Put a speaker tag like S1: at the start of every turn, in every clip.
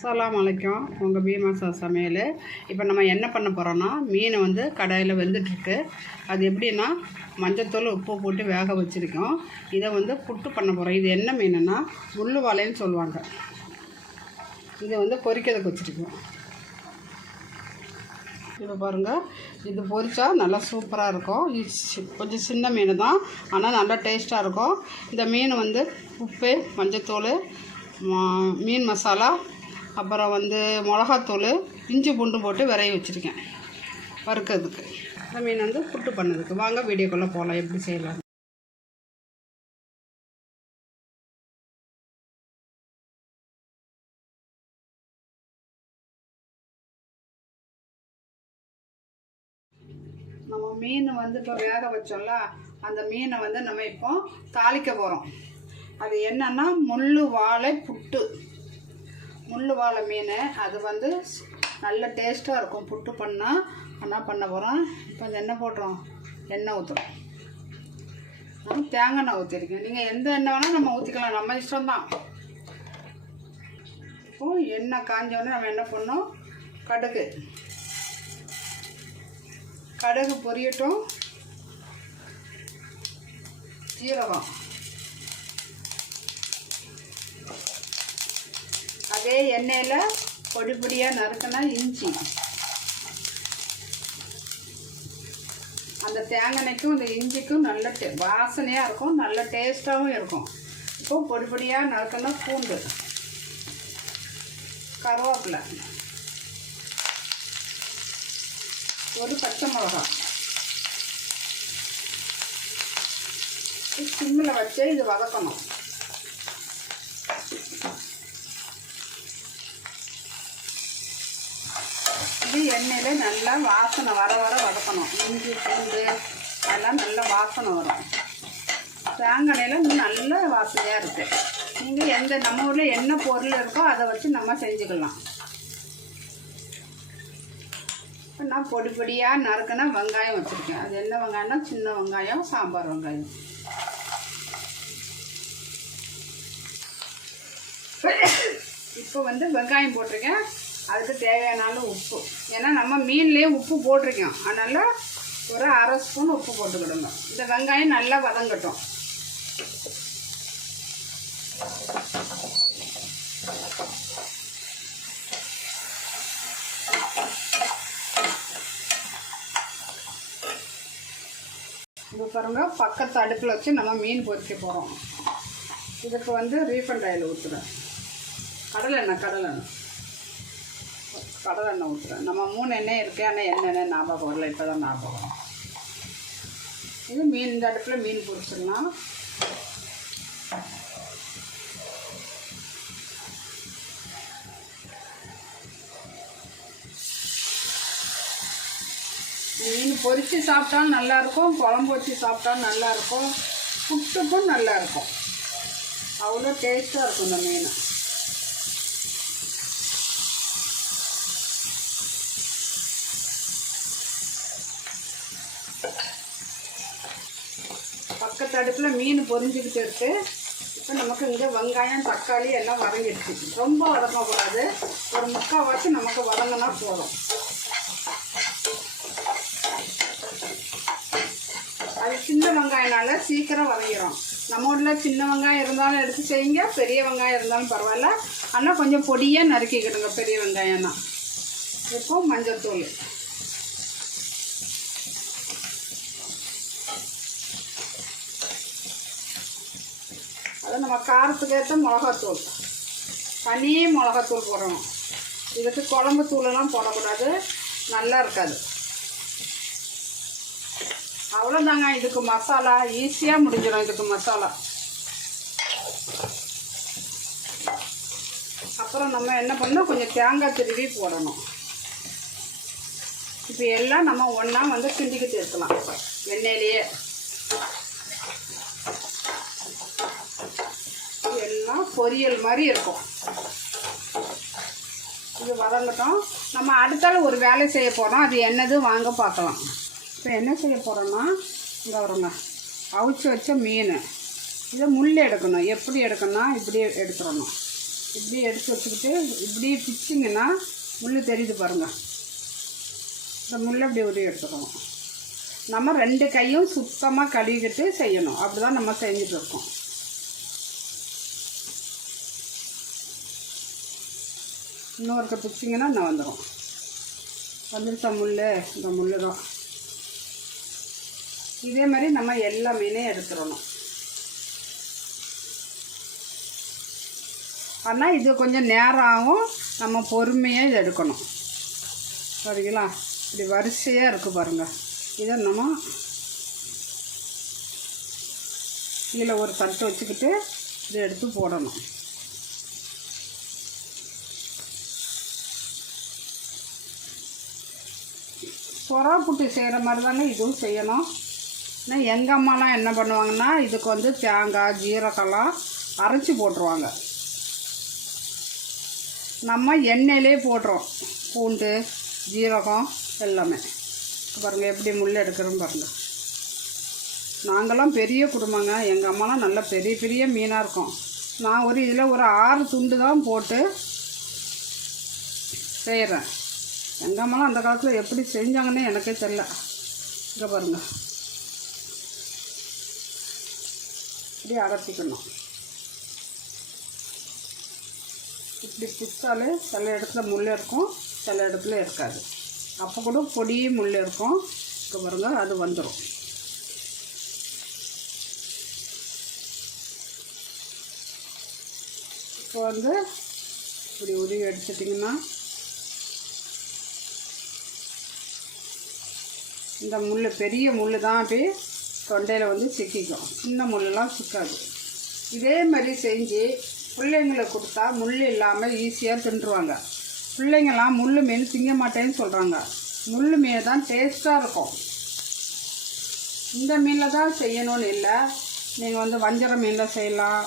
S1: சலாம் வலைக்கும் உங்கள் பீமாசா சமையல். இப்போ நம்ம என்ன பண்ண போகிறோன்னா மீன் வந்து கடையில் வெந்துட்டுருக்கு. அது எப்படின்னா மஞ்சத்தூள் உப்பு போட்டு வேக வச்சுருக்கோம். இதை வந்து புட்டு பண்ண போகிறோம் இது என்ன மீனுன்னா முள்ளு வாழைன்னு சொல்லுவாங்க. இதை வந்து பொரிக்கிறதுக்கு வச்சுருக்கோம். இப்போ பாருங்கள் இது பொரித்தா நல்லா சூப்பராக இருக்கும். கொஞ்சம் சின்ன மீன் தான். ஆனால் நல்லா டேஸ்ட்டாக இருக்கும். இந்த மீன் வந்து உப்பு மஞ்சத்தூள் மா- மீன் மசாலா அப்புறம் வந்து மிளகாத்தூள் இஞ்சி பூண்டு போட்டு விரைய வச்சுருக்கேன். வறுக்கிறதுக்கு. அந்த மீன் வந்து புட்டு பண்ணதுக்கு. வாங்க வீடியோக்குள்ளே போகலாம் எப்படி செய்யலாம் நம்ம மீன் வந்து இப்போ வேக வச்சோம்ல அந்த மீனை வந்து நம்ம இப்போ தாளிக்க போகிறோம் அது என்னன்னா முள் வாழை புட்டு. முள் வாழை மீன். அது வந்து நல்ல டேஸ்ட்டாக இருக்கும். புட்டு பண்ணால் என்ன பண்ண போகிறோம் இப்போ அந்த எண்ணெய் போடுறோம்? எண்ணெய் ஊற்றுறோம் நான் தேங்காய் எண்ணெய் ஊற்றிருக்கேன் நீங்கள் எந்த எண்ணெய் வேணால் நம்ம ஊற்றிக்கலாம் நம்ம இஷ்டம்தான். இப்போ எண்ணெய் காஞ்சோடனே நம்ம என்ன பண்ணோம்? கடுகு. கடுகு பொரியட்டும். ஜீரகம் அதே எண்ணெயில் பொடி பொடியாக நறுக்கினா இஞ்சி. அந்த தேங்காய்க்கும் இந்த இஞ்சிக்கும் நல்ல டே வாசனையாக இருக்கும் நல்ல டேஸ்ட்டாகவும் இருக்கும். இப்போ பொடி பொடியாக நறுக்கினா பூண்டு. கருவேப்பிலை. ஒரு பச்சை மிளகா. சிம்மில் வச்சு இது வதக்கணும். எண்ணெயில் நல்லா வாசனை வர வர வதக்கணும். இஞ்சி பூண்டு அதெல்லாம் நல்லா வாசனை வரும். தேங்காயில் இன்னும் நல்ல வாசனையாக இருக்குது நீங்கள் எந்த நம்ம ஊரில் என்ன பொருள் இருக்கோ அதை வச்சு நம்ம செஞ்சுக்கலாம். இப்போ நான் பொடி பொடியாக நறுக்கினா வெங்காயம் வச்சுருக்கேன். அது என்ன வெங்காயம்னா சின்ன வெங்காயம் சாம்பார் வெங்காயம். இப்போ வந்து வெங்காயம் போட்டிருக்கேன். அதுக்கு தேவையான உப்பு. ஏன்னா நம்ம மீன்லேயே உப்பு போட்டிருக்கோம். அதனால் ஒரு அரை ஸ்பூன் உப்பு போட்டுக்கிடுங்க இந்த வெங்காயம் நல்லா வதங்கட்டும். இப்போ பாருங்க பக்கத்து அடுப்பில் வச்சு நம்ம மீன் பொறிக்க போகிறோம் இதுக்கு வந்து ரீஃபண்ட் ஆயில் ஊற்றுறேன் கடலெண்ணெய் கடலெண்ணெய். கடலை எண்ணெய் ஊற்றுறேன். நம்ம மூணு எண்ணெய் இருக்குது ஆனால் எண்ணெய் ஞாபகம் வரல இப்போ தான் ஞாபகம் இது மீன் இந்த அடுப்பில் மீன் பிடிச்சிடலாம் மீன் பொரித்து சாப்பிட்டாலும் நல்லாயிருக்கும் குழம்பு வச்சு சாப்பிட்டாலும் நல்லாயிருக்கும் புட்டுக்கும் நல்லாயிருக்கும். அவ்வளோ டேஸ்ட்டாக இருக்கும் இந்த மீன் பக்கத்து அடுப்பில் மீன் பொரிஞ்சுக்கிட்டு இருக்கு. இப்போ நமக்கு இங்கே வெங்காயம் தக்காளி எல்லாம் வதங்கிடுச்சு. ரொம்ப வதங்கக்கூடாது ஒரு முக்கால்வாசி நமக்கு வதங்கினா போதும். அது சின்ன வெங்காயனால சீக்கிரம் வதங்கிடும் நம்ம ஊரில் சின்ன வெங்காயம் இருந்தாலும் எடுத்து செய்யுங்க பெரிய வெங்காயம் இருந்தாலும் பரவாயில்ல. ஆனால் கொஞ்சம் பொடியாக நறுக்கிக்கிடுங்க பெரிய வெங்காயம்னா. இப்போ மஞ்சள் தூள் நம்ம காரத்துக்கு ஏற்ற மிளகாத்தூள். தனி மிளகாத்தூள் போடணும். இதுக்கு குழம்பு தூளெல்லாம் போடக்கூடாது. நல்லா இருக்காது. அவ்வளோதாங்க இதுக்கு மசாலா. ஈஸியாக முடிஞ்சிடும் இதுக்கு மசாலா. அப்புறம் நம்ம என்ன பண்ணணும்? கொஞ்சம் தேங்காய் திருவி போடணும். இப்போ எல்லாம் நம்ம ஒன்றா வந்து கிண்டிக்கிட்டு இருக்கலாம். எண்ணெயிலேயே எல்லாம் பொரியல் மாதிரி இருக்கும். இது வதங்கட்டும். நம்ம அடுத்தால ஒரு வேலை செய்ய போகிறோம் அது என்னது வாங்க பார்க்கலாம். இப்போ என்ன செய்ய போகிறோன்னா இங்கே வருங்க. அவிச்சு வச்ச மீன். இதை முள் எடுக்கணும். எப்படி எடுக்கணும்னா இப்படி எடுத்துடணும். இப்படி எடுத்து வச்சுக்கிட்டு இப்படி பிச்சிங்கன்னா முள் தெரியுது பாருங்க. இந்த முள்ளை இப்படி உருவி எடுத்துக்கணும். நம்ம ரெண்டு கையும் சுத்தமாக கழுவிக்கிட்டு செய்யணும். அப்படி தான் நம்ம செஞ்சுட்டு இருக்கோம். இன்னொருக்க பிடிச்சிங்கன்னா நான் வந்துடும் வந்துருச்சா முள் இந்த முள் தான். இதே மாதிரி நம்ம எல்லா மீனையும் எடுத்துடணும். ஆனால் இது கொஞ்சம் நேரம் ஆகும் நம்ம பொறுமையாக இதை எடுக்கணும். சரிங்களா? இப்படி வரிசையாக இருக்குது பாருங்கள் இதை நம்ம கீழே ஒரு தட்டு வச்சுக்கிட்டு இதை எடுத்து போடணும். சொரா புட்டு செய்கிற மாதிரி தானே இதுவும் செய்யணும். ஆனால் எங்கள் அம்மாலாம் என்ன பண்ணுவாங்கன்னா இதுக்கு வந்து தேங்காய் ஜீரகம்லாம் அரைச்சி போட்டுருவாங்க. நம்ம எண்ணெயிலே போடுறோம். பூண்டு ஜீரகம் எல்லாமே. பாருங்கள் எப்படி முள் எடுக்கிறோம் பாருங்கள் நாங்கள்லாம் பெரிய குடும்பங்க. எங்கள் அம்மாலாம் நல்ல பெரிய பெரிய மீனாக இருக்கும். நான் ஒரு இதில் ஒரு ஆறு துண்டு தான் போட்டு செய்கிறேன் எங்கள் அம்மாலாம் அந்த காலத்தில் எப்படி செஞ்சாங்கன்னே எனக்கே தெரில இங்கே பாருங்கள் இப்படி அரைச்சிக்கணும் இப்படி பிடிச்சாலே சில இடத்துல முள் இருக்கும் சில இடத்துல இருக்காது. அப்போ கூட பொடி முள் இருக்கும். இங்கே பாருங்க அது வந்துடும் இப்போ வந்து இப்படி உருவி அடிச்சிட்டிங்கன்னா இந்த முள் பெரிய முள் தான் அப்படியே தொண்டையில் வந்து சிக்கிக்கும். சின்ன முள்ளெல்லாம் சிக்காது. இதே மாதிரி செஞ்சு பிள்ளைங்களுக்கு கொடுத்தா முள் இல்லாமல் ஈஸியாக தின்றுவாங்க. பிள்ளைங்கள்லாம் முள் மீன் திங்க மாட்டேன்னு சொல்கிறாங்க முள் மீன் தான் டேஸ்ட்டாக இருக்கும். இந்த மீனில் தான் செய்யணும்னு இல்லை. நீங்கள் வந்து வஞ்சர மீனில் செய்யலாம்.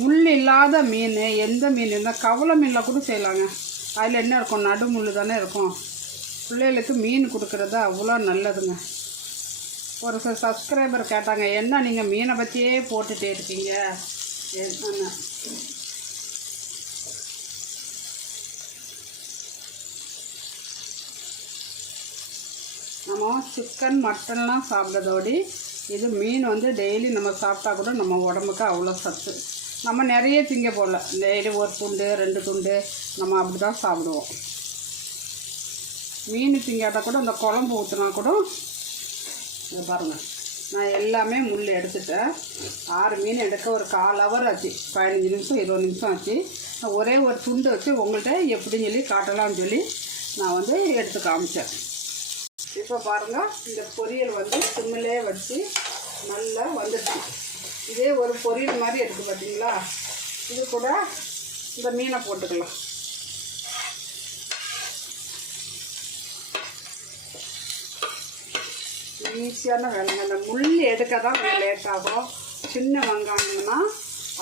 S1: முள் இல்லாத மீன் எந்த மீன் இருந்தால் கவலை மீனில் கூட செய்யலாங்க. அதில் என்ன இருக்கும்? நடு முள் தானே இருக்கும். பிள்ளைகளுக்கு மீன் கொடுக்குறது அவ்வளோ நல்லதுங்க. ஒரு சில சப்ஸ்கிரைபர் கேட்டாங்க என்ன நீங்கள் மீனை பற்றியே போட்டுகிட்டே இருக்கீங்க? என்ன நம்ம சிக்கன் மட்டன்லாம் சாப்பிட்றதோடி இது மீன் வந்து டெய்லி நம்ம சாப்பிட்டா கூட நம்ம உடம்புக்கு அவ்வளோ சத்து. நம்ம நிறைய திங்க போடல. டெய்லி ஒரு துண்டு ரெண்டு துண்டு நம்ம அப்படி தான் சாப்பிடுவோம். மீன் திங்காட்டால் கூட இந்த குழம்பு ஊற்றினா கூட இதை பாருங்கள் நான் எல்லாமே முள் எடுத்துட்டேன். ஆறு மீன் எடுக்க ஒரு கால் ஹவர் ஆச்சு. பதினஞ்சு நிமிஷம் இருபது நிமிஷம் ஆச்சு. நான் ஒரே ஒரு துண்டு வச்சு உங்கள்கிட்ட எப்படின்னு சொல்லி காட்டலாம்னு சொல்லி நான் வந்து எடுத்து காமிச்சேன். இப்போ பாருங்கள் இந்த பொரியல் வந்து சிம்மிலே வச்சு நல்லா வந்துடுச்சு. இதே ஒரு பொரியல் மாதிரி இருக்குது பார்த்தீங்களா? இது கூட இந்த மீனை போட்டுக்கலாம். ஈஸியான வேலைங்க அந்த முள் எடுக்க தான் கொஞ்சம் லேட் ஆகும். சின்ன வெங்காயம்னா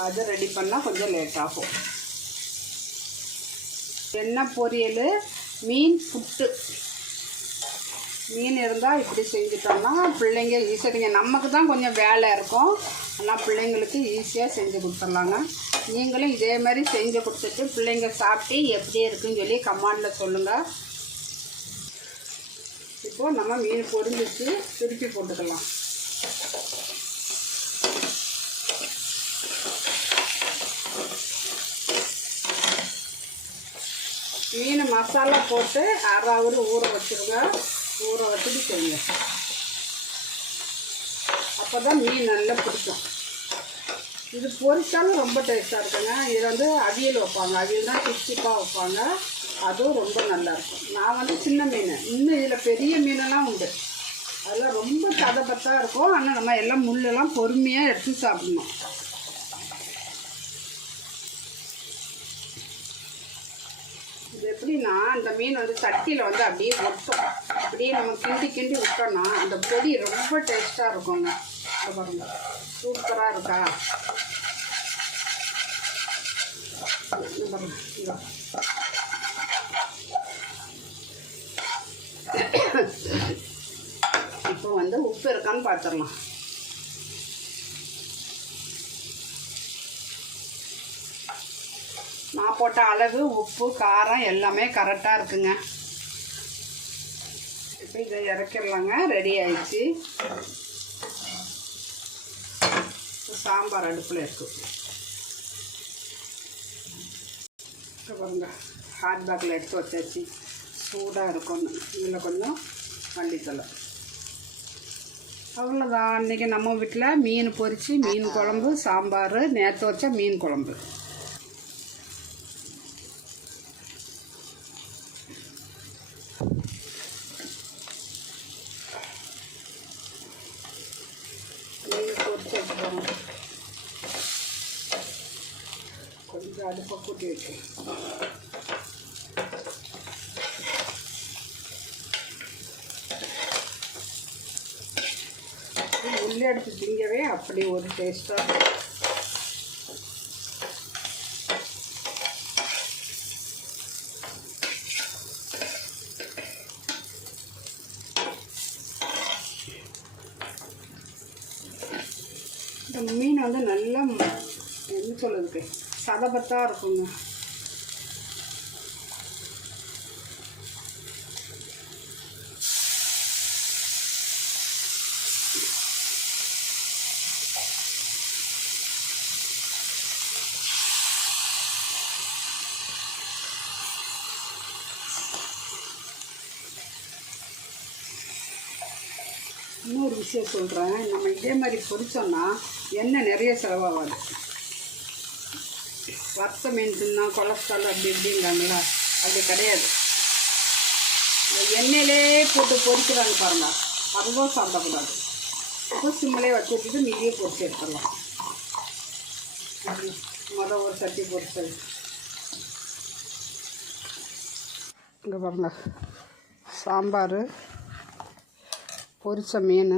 S1: அதை ரெடி பண்ணால் கொஞ்சம் லேட் ஆகும். என்ன பொரியல் மீன் புட்டு. மீன் இருந்தால் இப்படி செஞ்சுட்டோம்னா பிள்ளைங்க ஈஸியாக நமக்கு தான் கொஞ்சம் வேலை இருக்கும். ஆனால் பிள்ளைங்களுக்கு ஈஸியாக செஞ்சு கொடுத்துட்லாங்க. நீங்களும் இதே மாதிரி செஞ்சு கொடுத்துட்டு பிள்ளைங்க சாப்பிட்டு எப்படி இருக்குன்னு சொல்லி கமாண்டில் சொல்லுங்கள் இப்போது நம்ம மீன் பொரிஞ்சிச்சு திருப்பி போட்டுக்கலாம். மீன் மசாலா போட்டு அரை ஊற வச்சுருங்க. ஊற வச்சுட்டு செய்யுங்க. அப்போ தான் மீன் நல்லா பிடிக்கும். இது பொரிச்சாலும் ரொம்ப டேஸ்ட்டாக இருக்குங்க. இது வந்து அவியல் வைப்பாங்க. அவியல் தான் கிஸ்டிப்பாக வைப்பாங்க. அதுவும் ரொம்ப நல்லாயிருக்கும். நான் வந்து சின்ன மீன். இன்னும் இதில் பெரிய மீனெல்லாம் உண்டு. அதெல்லாம் ரொம்ப கதபத்தாக இருக்கும். ஆனால் நம்ம எல்லாம் முள்ளெல்லாம் பொறுமையாக எடுத்து சாப்பிடணும். இது எப்படின்னா அந்த மீன் வந்து சட்டியில் வந்து அப்படியே ஒட்டும் அப்படியே நம்ம கிண்டி கிண்டி விட்டோம்னா அந்த பொடி ரொம்ப டேஸ்ட்டாக இருக்குங்க பாருங்க. சூப்பராக இருக்கா? இங்க பாருங்க இதோ. இப்போ வந்து உப்பு இருக்கான்னு பார்த்துடலாம் போட்ட அளவு உப்பு காரம் எல்லாமே கரெக்டாக இருக்குங்க. இப்போ இதை இறக்கிடலாங்க. ரெடி ஆயிடுச்சு. சாம்பார் அடுப்பில் இருக்கு. இப்போ பாருங்க. ஹாட் பேக்கில் எடுத்து வச்சாச்சு. சூடாக இருக்கும். இதில் கொஞ்சம் மல்லித்தலை அவ்வளோதான் அன்றைக்கி நம்ம வீட்டில் மீன் பொரித்து மீன் குழம்பு சாம்பார் நேற்று வச்ச மீன் குழம்பு மீன் பொரிச்சு வச்சுக்கோங்க கொஞ்சம் அடுப்பை கூட்டி வச்சு உள்ளே எடுத்து திங்கவே அப்படி ஒரு டேஸ்ட்டாக இந்த மீன் வந்து நல்லா என்ன சொல்லுதுக்கு சதபத்தாக இருக்குங்க. இன்னொரு விஷயம் சொல்கிறேன் நம்ம இதே மாதிரி பொரிச்சோம்னா எண்ணெய் நிறைய செலவாகாது. வறுத்த மீன் தின்னா கொலஸ்ட்ரால் அப்படி இப்படிங்கிறாங்களா அப்படி கிடையாது. எண்ணெயிலே போட்டு பொரிக்கிறாங்க பாருங்க. அதுவும் சாப்பிடக்கூடாது. அப்போ சிம்மிலே வச்சு வச்சுட்டு மீதியே பொரிச்சு எடுத்துடலாம். மொதல் ஒரு சட்டி பொரிச்சது இங்கே பாருங்க. சாம்பார் பொரிச்ச மீன்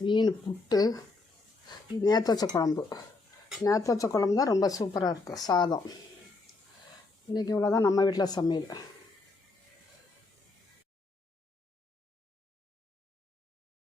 S1: மீன் புட்டு நேற்று வச்ச குழம்பு. நேற்று வச்ச குழம்பு தான் ரொம்ப சூப்பராக இருக்குது சாதம். இன்றைக்கி இவ்வளோ தான் நம்ம வீட்டில் சமையல்.